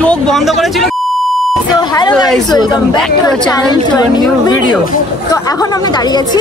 চোখ বন্ধ করেছিল। So hello guys, welcome back to our channel to a new video. তো এখন আমরা দাঁড়িয়ে আছি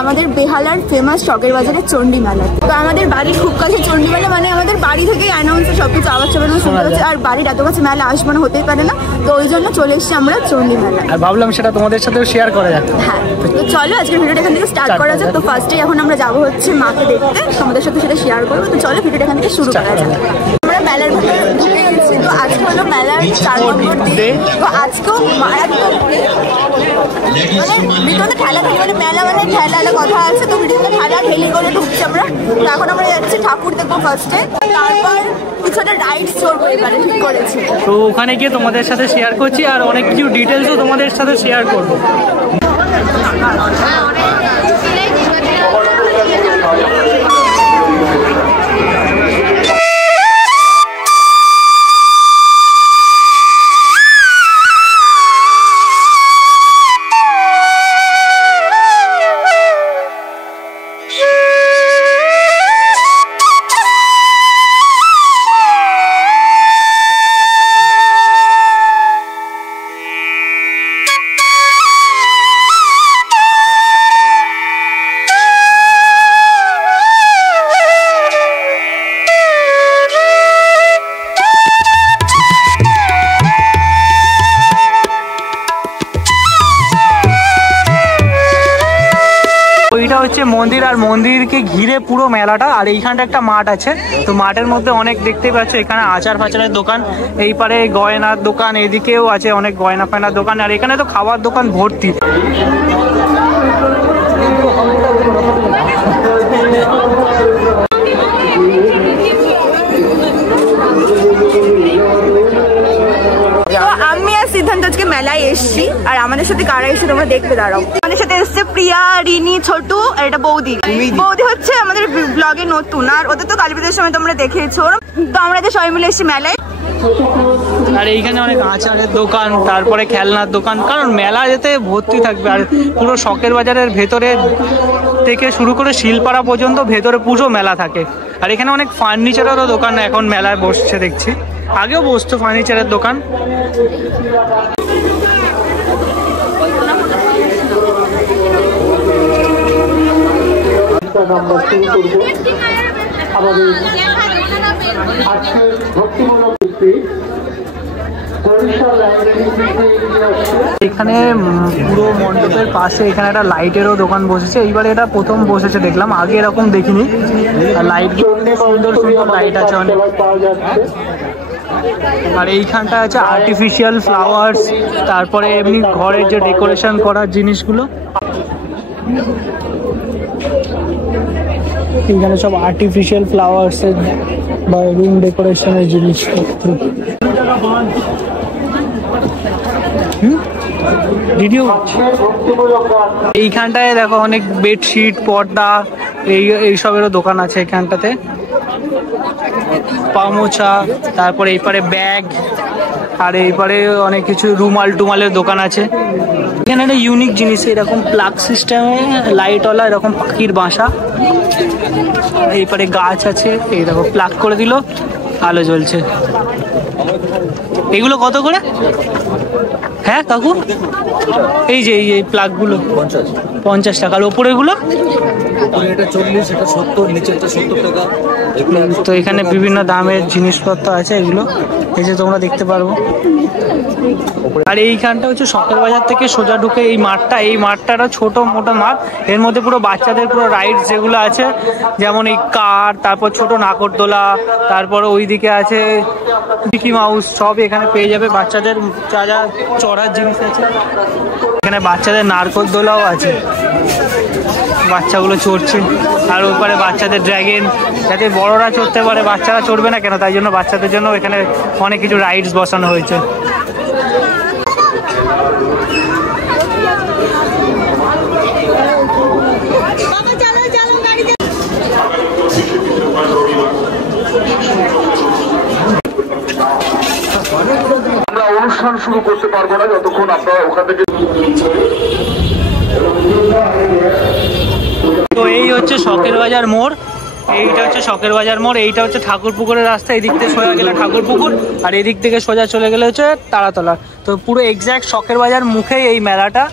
আমাদের বেহালার ফেমাস চকের বাজারে চণ্ডী মেলা। তো আমাদের বাড়ির খুব কাছে চণ্ডী মেলা, মানে আমাদের বাড়ি থেকেই অ্যানাউন্সে সবকিছু আওয়াজ চাপানো শুরু হচ্ছে। আর বাড়ির এত কাছে মেলা আসবে না, হতেই পারে না, তো ওই জন্য চলে এসেছি আমরা চণ্ডী মেলা। আর ভাবলাম সেটা তোমাদের সাথেও শেয়ার করা যাক। হ্যাঁ, তো চলো আজকের ভিডিওটা এখান থেকে স্টার্ট করা যাক। তো ফার্স্টে এখন আমরা যাবো হচ্ছে মাকে দেখতে, তোমাদের সাথে সেটা শেয়ার করবো। তো চলো ভিডিওটা এখান থেকে শুরু করা যাক। আমরা মেলার ভিতরে ঢুকে গেছি। তো আজকে হলো মেলার 4 নম্বর দিন। তো আজকেও মারাত্মক ভিডিওতে ঠেলাঠেলি, মানে মেলা মানে ঠেলা কথা আছে। তো ভিডিওতে ঠেলাঠেলি করে ঢুকছি আমরা। তো এখন আমরা যাচ্ছি ঠাকুর দেখবো ফার্স্টে, তারপর কিছু একটা রাইডস চড়বো, এবারে ঠিক করেছি। তো ওখানে গিয়ে তোমাদের সাথে শেয়ার করছি আর অনেক কিছু ডিটেলসও তোমাদের সাথে শেয়ার করবো। হচ্ছে মন্দির, আর মন্দিরকে ঘিরে পুরো মেলাটা। আর এইখানটা একটা মাঠ আছে, তো মাঠের মধ্যে অনেক দেখতেই পাচ্ছ এখানে আচার ফাচারের দোকান, এই পারে গয়নার দোকান, এদিকেও আছে অনেক গয়না ফয়নার দোকান, আর এখানে তো খাবার দোকান ভর্তি। আমি আর সিদ্ধান্ত আজকে মেলায় এসছি, আর আমাদের সাথে কারা এসে তোমরা দেখবে, দাঁড়াও। আমাদের সাথে এসছে প্রিয়া, রিনি, ছোটু, আর এটা বৌদি। বৌদি হচ্ছে আমাদের ব্লগে নতুন, আর ওদের তো কালীপুজোর সময় তোমরা দেখেছো। তো আমরা তো সবাই মিলে এসছি মেলায়। আর এইখানে অনেক আচারের দোকান, তারপরে খেলনার দোকান, কারণ মেলা যেতে ভর্তি থাকবে। আর পুরো শখের বাজারের ভেতরে থেকে শুরু করে শিলপাড়া পর্যন্ত ভেতরে পুরো মেলা থাকে। আর এখানে অনেক ফার্নিচারেরও দোকান এখন মেলায় বসছে দেখছি, আগেও বসতো ফার্নিচারের দোকান। এখানে পুরো মণ্ডপের পাশে এখানে একটা লাইটেরও দোকান বসেছে। এইবারে এটা প্রথম বসেছে দেখলাম, আগে এরকম দেখিনি। লাইট সুন্দর সুন্দর লাইট আছে অনেক। আর এইখানটা আছে আর্টিফিশিয়াল ফ্লাওয়ার্স, তারপরে এমনি ঘরের যে ডেকোরেশন করার জিনিসগুলো, এখানে সব আর্টিফিশিয়াল ফ্লাওয়ার্সের বা রুম ডেকোরেশনের জিনিসপত্র। এইখানটায় দেখো অনেক বেডশিট, পর্দা, এইসবেরও দোকান আছে এখানটাতে। পামোছা, তারপরে এইপারে ব্যাগ, আর এইপারে অনেক কিছু রুমাল টুমালের দোকান আছে। এখানে একটা ইউনিক জিনিস, এরকম প্লাগ সিস্টেমে লাইটওয়ালা এরকম পাখির বাসা। এইপারে গাছ আছে, এই দেখো প্লাগ করে দিল, আলো জ্বলছে। এগুলো কত করে? হ্যাঁ কাকু, এই যে এই প্লাগ গুলো 50 টাকা। আর ওপরে গুলো? এটা 40, এটা 70, নিচেরটা 70 টাকা। তো এখানে বিভিন্ন দামের জিনিসপত্র আছে, এগুলো এই যে তোমরা দেখতে পারবো। আর এইখানটা হচ্ছে শখের বাজার থেকে সোজা ঢুকে এই মাঠটা একটা ছোট মোটো মাঠ, এর মধ্যে পুরো বাচ্চাদের পুরো রাইডস যেগুলো আছে, যেমন এই কার, তারপর ছোট নাগরদোলা, তারপর ওইদিকে আছে মিকি মাউস, সব এখানে পেয়ে যাবে। বাচ্চাদের যা যা চড়ার জিনিস আছে, এখানে বাচ্চাদের নারকোলদোলাও আছে, বাচ্চাগুলো চড়ছে। আর ওপরে বাচ্চাদের ড্র্যাগন, যাতে বড়রা চড়তে পারে, বাচ্চারা চড়বে না কেন, তাই জন্য বাচ্চাদের জন্য এখানে অনেক কিছু রাইডস বসানো হয়েছে। আমরা অনুষ্ঠান শুরু করতে পারবো না যতক্ষণ আপনারা ওখান থেকে। তো এই হচ্ছে শখের বাজার মোড়, এইটা হচ্ছে শখের বাজার মোড়, এইটা হচ্ছে ঠাকুর পুকুরের রাস্তা, এদিক থেকে সোজা গেলে ঠাকুর পুকুর, আর এদিক থেকে সোজা চলে গেলে হচ্ছে তারাতলা। তো পুরো এক্স্যাক্ট শখের বাজার মুখেই এই মেলাটা,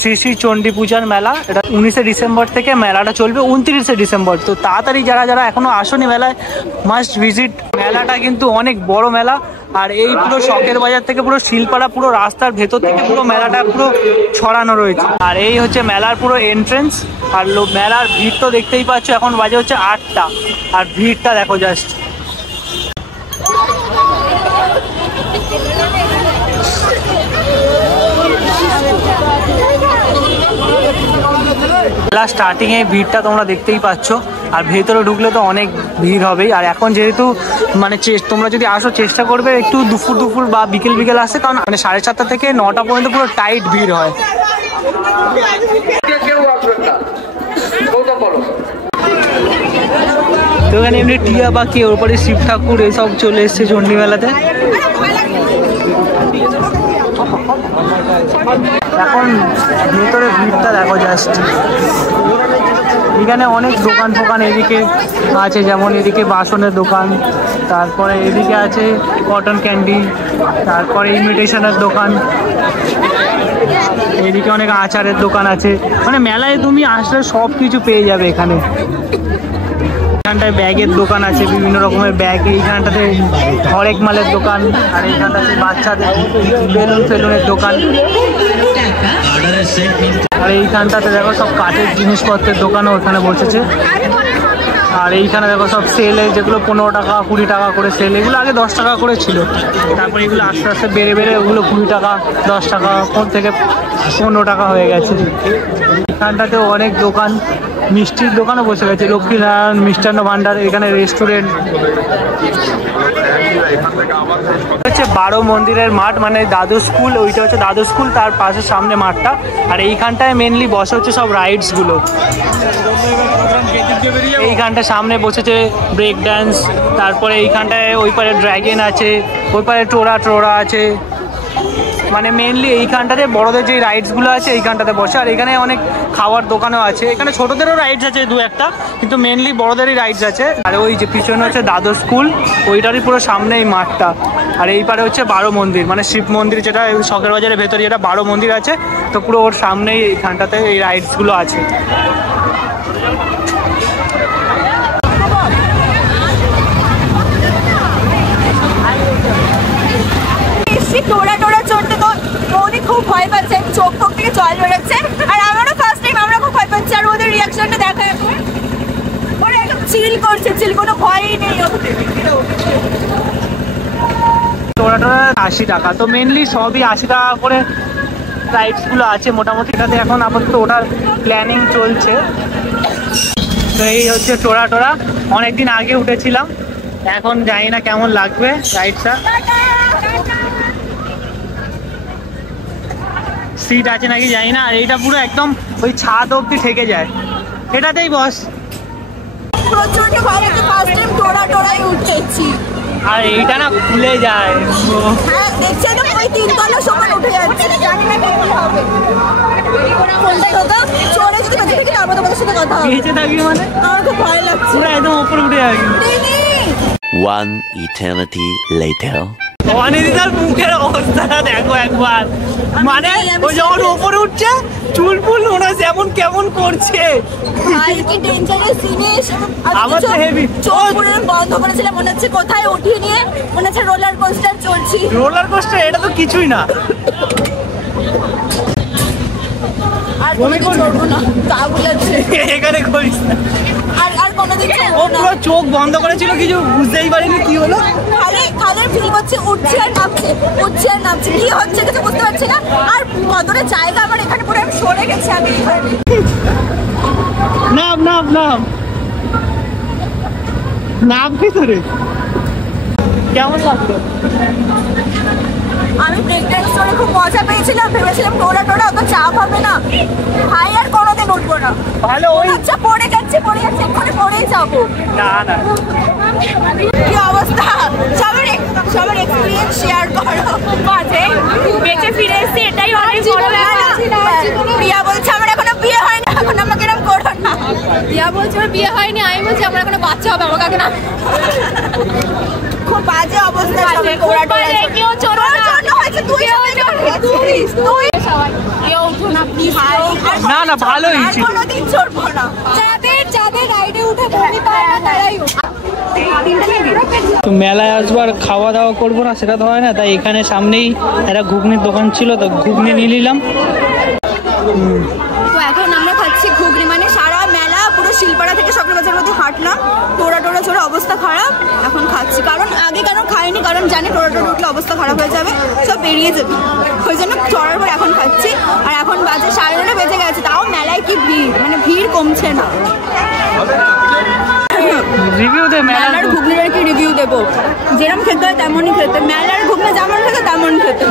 শ্রী শ্রী চণ্ডী পূজার মেলা। এটা 19শে ডিসেম্বর থেকে মেলাটা চলবে 29শে ডিসেম্বর। তো তাড়াতাড়ি যারা যারা এখনো আসেনি মেলায়, মাস্ট ভিজিট। মেলাটা কিন্তু অনেক বড় মেলা, আর এই পুরো শখের বাজার থেকে পুরো শিলপাড়া, পুরো রাস্তার ভেতর থেকে পুরো মেলাটা পুরো ছড়ানো রয়েছে। আর এই হচ্ছে মেলার পুরো এন্ট্রেন্স। আর মেলার ভিড় তো দেখতেই পাচ্ছ, এখন বাজে হচ্ছে 8টা, আর ভিড়টা দেখো জাস্ট। মেলা স্টার্টিং এ ভিড়টা তোমরা দেখতেই পাচ্ছ, আর ভেতরে ঢুকলে তো অনেক ভিড় হবেই। আর এখন যেহেতু মানে তোমরা যদি আসো, চেষ্টা করবে একটু দুপুর বা বিকেল আসে, কারণ মানে 7:30 থেকে 9টা পর্যন্ত পুরো টাইট ভিড় হয়। তো এখানে এমনি টিয়া পাখি, ওর পরে শিব ঠাকুর এইসব চলে এসছে চণ্ডী মেলাতে। এখন ভেতরে ভিড়টা দেখো জাস্ট। এখানে অনেক দোকান ফোকান এদিকে আছে, যেমন এদিকে বাসনের দোকান, তারপরে এদিকে আছে কটন ক্যান্ডি, তারপরে ইমিটেশনের দোকান, এদিকে অনেক আচারের দোকান আছে। মানে মেলায় তুমি আসলে সব কিছু পেয়ে যাবে এখানে। এখানটায় ব্যাগের দোকান আছে, বিভিন্ন রকমের ব্যাগ। এইখানটাতে হরেক মালের দোকান, আর এইখানটাতে বাচ্চাদের বেলুনের দোকান। আর এইখানটাতে দেখো সব কাঠের জিনিসপত্রের দোকানও ওখানে বসেছে। আর এইখানে দেখো সব সেলে, যেগুলো 15 টাকা 20 টাকা করে সেল, এগুলো আগে 10 টাকা করে ছিল, তারপরে এগুলো আস্তে আস্তে বেড়ে ওগুলো 20 টাকা 10 টাকা থেকে 15 টাকা হয়ে গেছে। এখানটাতে অনেক দোকান, মিষ্টির দোকানও বসে গেছে, লক্ষ্মীনারায়ণ মিষ্টান্ন ভান্ডার, এখানে রেস্টুরেন্ট। হচ্ছে 12 মন্দিরের মাঠ, মানে দাদু স্কুল, ওইটা হচ্ছে দাদু স্কুল, তার পাশে সামনে মাঠটা। আর এইখানটায় মেনলি বসে হচ্ছে সব রাইডস গুলো। এইখানটা সামনে বসেছে ব্রেক ড্যান্স, তারপরে এইখানটায় ওই পারে ড্র্যাগন আছে, ওই পারে টোরা আছে। মানে মেনলি এইখানটাতে বড়দের যে রাইডসগুলো আছে এইখানটাতে বসে। আর এখানে অনেক খাওয়ার দোকানও আছে, এখানে ছোটদেরও রাইডস আছে 2-1টা, কিন্তু মেনলি বড়দেরই রাইডস আছে। আর ওই যে পিছনে হচ্ছে দাদু স্কুল, ওইটারই পুরো সামনে এই মাঠটা। আর এই পারে হচ্ছে 12 মন্দির, মানে শিব মন্দির, যেটা শখের বাজারের ভেতরে যেটা 12 মন্দির আছে, তো পুরো ওর সামনেই এইখানটাতে এই রাইডসগুলো আছে। টোরা চড়তে তো উনি খুব ভয় পাচ্ছে, চোখ থেকে জল বেরোচ্ছে। আর আমারও ফার্স্ট টাইম, আমরা খুব ভয় পাচ্ছি। আর ওদের রিয়াকশনটা দেখা, ওরা একদম চিল করছে, কোনো ভয়ই নেই। টোরা 80 টাকা, তো মেনলি সবই 80 টাকা করে রাইডসগুলো আছে মোটামুটি। এটাতে এখন আপাতত ওটার প্ল্যানিং চলছে। তো এই হচ্ছে টোরা অনেকদিন আগে উঠেছিলাম, এখন জানি না কেমন লাগবে রাইডটা। সিট আছে নাকি জানি না। আর এইটা পুরো একদম ওই ছাদ অবধি থেকে যায়, এটাতেই বস। প্রচন্ড ভয় লাগে, ফার্স্ট টাইম টোরাই উঠেছি। আর এইটা না খুলে যায়, হ্যাঁ দেখছি তো, ওই 3 তলা সমান উঠে যাচ্ছে, জানি না কি হবে। কোনটাই হতো চড়ে যদি বেঁচে থাকি, আমরা তোমাদের সাথে কথা হবে। বেঁচে থাকি মানে আমার খুব ভয় লাগছে, পুরো একদম উপরে উঠে যাবে। One eternity later. অনিদিতার মুখের অবস্থাটা দেখো একবার, মানে ওই যখন ওপরে উঠছে চুল ফুল ওরা যেমন কেমন করছে। ভাই কি ডেঞ্জারাস জিনিস। আমার তো হেভি চোখ পুরো বন্ধ করেছিল, মনে হচ্ছে কোথায় উঠিয়ে নিয়ে মনে হচ্ছে রোলার কোস্টার চলছি। রোলার কোস্টার এটা তো কিছুই না। আর কোনোদিন চড়বো না, গা গুলাচ্ছে। এখানে করিস না। আর কোনোদিন ও চড়বো না। পুরো চোখ বন্ধ করেছিল, কিছু বুঝতেই পারিনি কি হলো। খালের ফিল করছে, উঠছে আর নামছে, উঠছে আর নামছে, কি হচ্ছে কিছু বুঝতে পারছি না। আর কতটা জায়গা আমার এখানে পুরো আমি সরে গেছি আমি এখানে। নাম নাম নাম নাম ভিতরে কেমন লাগতো? আমি ব্রেক ড্যান্স করে খুব মজা পেয়েছিলাম, ভেবেছিলাম টোরা অত চাপ হবে না। ভাই আর কোনোদিন উঠবো না। ভালো ওই আচ্ছা পড়ে যাচ্ছে এক্ষুনি পড়েই যাবো। না না কি অবস্থা, সবার এক্সপিরিয়েন্স শেয়ার করো। বাজে বেঁচে ফিরে এসেছি, এটাই অনেক বড় ব্যাপার। প্রিয়া বলছে আমার এখনো বিয়ে হয়নি, এখন আমাকে এরকম করো না। প্রিয়া বলছে আমার বিয়ে হয়নি, আমি বলছি আমার এখনো বাচ্চা হবে, আমাকে আগে না। খুব বাজে অবস্থা, সবাই খুব টোরা বাজে, কেউ চড়ো না। হয়েছে তুই সবাই কেউ উঠো না প্লিজ। না না ভালোই আর ছিল। কোনোদিন চড়বো না। যাদের রাইডে উঠে বমি পায় না তারাই তো মেলায় আসবার খাওয়া দাওয়া করবো না সেটা তো হয় না, তাই এখানে সামনেই একটা ঘুগনির দোকান ছিল, তো ঘুগনি নিয়ে নিলাম। তো এখন আমরা খাচ্ছি ঘুগনি, মানে সারা মেলা পুরো শিলপাড়া থেকে শঙ্করবাজারের মধ্যে হাঁটলাম, টোরা চড়ে অবস্থা খারাপ, এখন খাচ্ছি। কারণ খাইনি, কারণ জানি টোরা উঠলে অবস্থা খারাপ হয়ে যাবে, সব বেরিয়ে যাবে, ওই জন্য চড়ার পর এখন খাচ্ছি। আর এখন বাজে 9:30 বেজে গেছে, তাও মেলায় কি ভিড়, মানে ভিড় কমছে না। রিভিউ দে মেলার ঘুগনির আর কি রিভিউ দেবো, যেরকম খেতে হয় তেমনই খেতে, মেলার ঘুগনি যেমন খেতে তেমন খেতে।